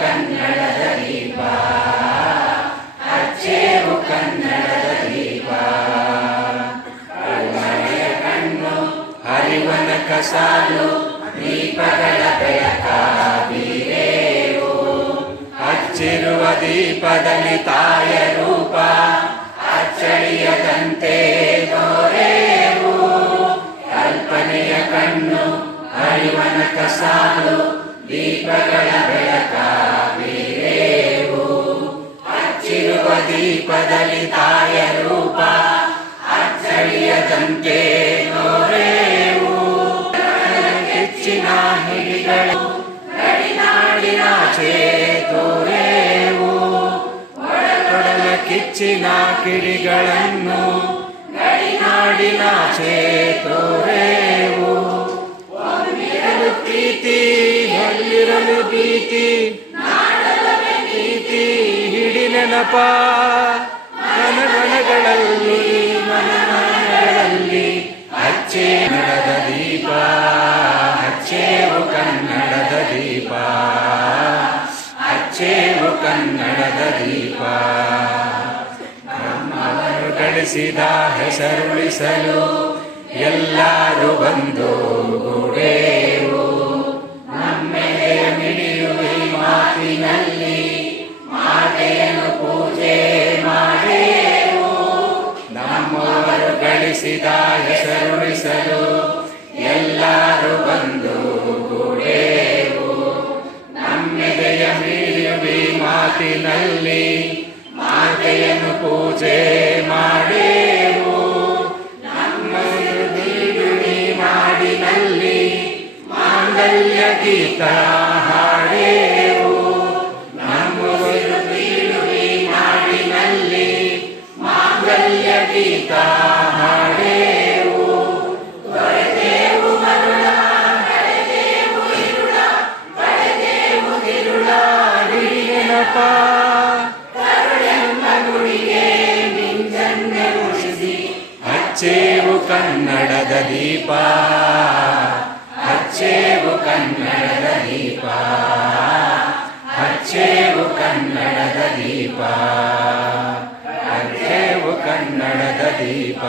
ಕನ್ನಡದ ದೀಪ, ಹಚ್ಚೇವು ಕನ್ನಡದ ದೀಪ. ಕರುಣೆಯ ಕಣ್ಣು ಹರಿವನ ಕಸಾಲು, ದೀಪಗಳ ಬೆಳಕ ಬೀರೇವು. ಹಚ್ಚಿರುವ ದೀಪದಲ್ಲಿ ತಾಯ ರೂಪ, ಅಚ್ಚಳಿಯದಂತೆ ತೋರೇವು. ಕಲ್ಪನೆಯ ಕಣ್ಣು ಹರಿವನ ಕಸಾಲು, ದೀಪಗಳ ಬೆಳಕ ಬೀರೇವು. ಹಚ್ಚಿರುವ ದೀಪದಲ್ಲಿ ತಾಯ ರೂಪ, ಅಚ್ಚಳಿಯದಂತೆ ತೋರೇವು. ಹೆಚ್ಚಿನ ಹಿಡಿಗಳು ಗಡಿನಾಡಿನಾಚೆ ತೋರೇವು. ಒಡಲ ಕಿಚ್ಚಿನ ಕಿಡಿಗಳನ್ನು ಗಡಿನಾಡಿನಾಚೆ ತೋರೇವು. ಒಮ್ಮಿರಲು ಪ್ರೀತಿ ಎಲ್ಲಿರಲು ಭೀತಿ, ಪ್ರೀತಿ ಹಿಡಿನೆನಪ ಮನಗಳಲ್ಲಿ ಮನಗಳಲ್ಲಿ. ಹಚ್ಚೇ ಕನ್ನಡದ ದೀಪ, ಹಚ್ಚೇವು ಕನ್ನಡದ ದೀಪ, ಹಚ್ಚೇವು ಕನ್ನಡದ ದೀಪ. ನಮ್ಮವರು ಗಳಿಸಿದ ಹೆಸರುಳಿಸಲು ಎಲ್ಲರೂ ಬಂದು ಗೂಡೇವು. ನಮ್ಮೆದೆಯ ಮಿಡಿಯುವೆ ಮಾತಿನಲ್ಲಿ, ಮಾತೆಯನ್ನು ಪೂಜೆ ಮಾಡೇವು. ನಮ್ಮವರು ಗಳಿಸಿದ ಹೆಸರುಳಿಸಲು ಎಲ್ಲರೂ ಬಂದು ಗೂಡೇವು. ನಮ್ಮೆದೆಯ ಮಿಡಿಯುವೆ ಮಾತಿನಲ್ಲಿ, ಮಾತೆಯನ್ನು ಪೂಜೆ ಮಾಡೇವು. ನಮ್ಮನ್ನು ಬಿಡುವಿ ಮಾಡಿನಲ್ಲಿ, ಮಾಂಗಲ್ಯ ಗೀತ ಹಾಡೇವು. ನಮ್ಮವರು ಬಿಡುವಿ ಮಾಡಿನಲ್ಲಿ, ಮಾಂಗಲ್ಯ ಗೀತ ಹಾಡೇವು. ತೊರೆದೇವು ಮರುಳ, ಕಳೆದೇವು ಇರುಳ, ಕಳೆದೇವು ತಿರುಳ ಹಿಡಿಯನಪ. ಹಚ್ಚೇವು ಕನ್ನಡದ ದೀಪ, ಹಚ್ಚೇವು ಕನ್ನಡದ ದೀಪ, ಹಚ್ಚೇವು ಕನ್ನಡದ ದೀಪ, ಹಚ್ಚೇವು ಕನ್ನಡದ ದೀಪ.